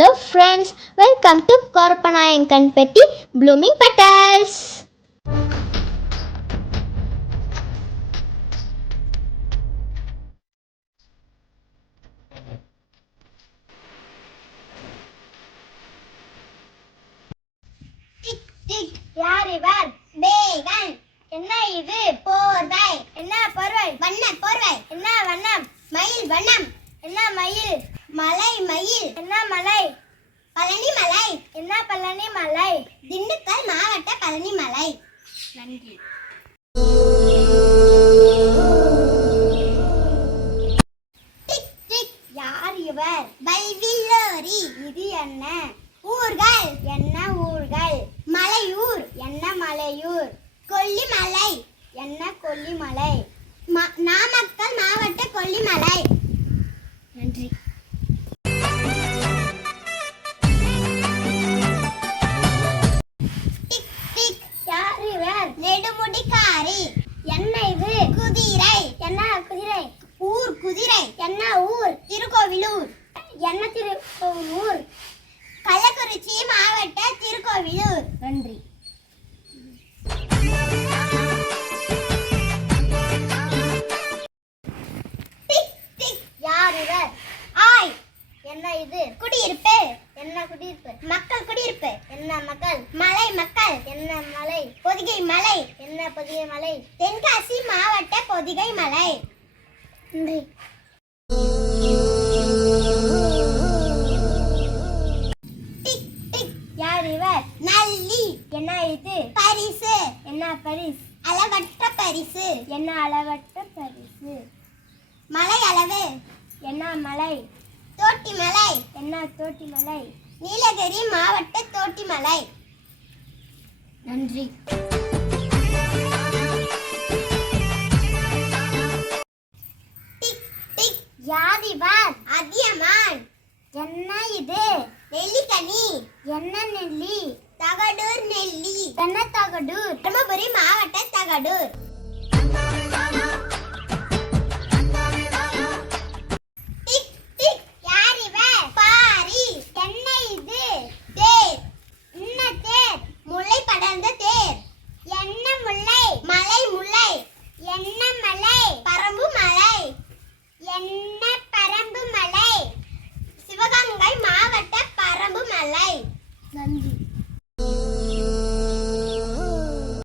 Hello friends, welcome to Korpanayan Kanpetti Blooming Petals. Tick tick யார் இவர்? பேகன். என்ன இது? போர்வை. என்ன போர்வை? வண்ண போர்வை. என்ன வண்ணம்? மயில் வண்ணம். என்ன மயில்? மலை மயில். என்ன மலை? பழனி மலை. என்ன பழனி மலை? திண்டுக்கல் மாவட்ட பழனி மலை. நன்றி. டிக் டிக் யார் இவர்? பைவில்லோரி. இது என்ன? ஊர்கள். என்ன ஊர்கள்? மலையூர். என்ன மலையூர்? கொல்லிமலை. என்ன கொல்லிமலை? நாமக்கல் மாவட்ட கொல்லிமலை. நன்றி. டிக் டிக் யார் இவர்? நெடுமுடிக்காரி. என்ன இது? குதிரை. என்ன குதிரை? ஊர் குதிரை. என்ன ஊர்? திருக்கோவிலூர். என்ன திருக்கோவிலூர்? கள்ளக்குறிச்சி மாவட்ட திருக்கோவிலூர். நன்றி. டிக் டிக் யார் இவர்? ஆய். என்ன இது? குடியிருப்பு. என்ன குடியிருப்பு? மக்கள் குடியிருப்பு. என்ன மக்கள்? மலை மக்கள். என்ன மலை? பொதிகை மலை. என்ன பொதிகை மலை? தென்காசி மாவட்ட பொதிகை மலை. நன்றி. யார் இவர்? நல்லி. என்ன இது? பரிசு. என்ன பரிசு? அளவற்ற பரிசு. என்ன அளவற்ற பரிசு? மலை அளவு. என்ன மலை? தோட்டிமலை. என்ன தோட்டிமலை? நீலகிரி மாவட்ட தோட்டிமலை. நன்றி. டிக் டிக் யார் இவர்? அதியமான். என்ன இது? நெல்லிக்கனி. என்ன நெல்லி? தகடூர் நெல்லி. என்ன தகடூர்? தர்மபுரி மாவட்ட தகடூர்.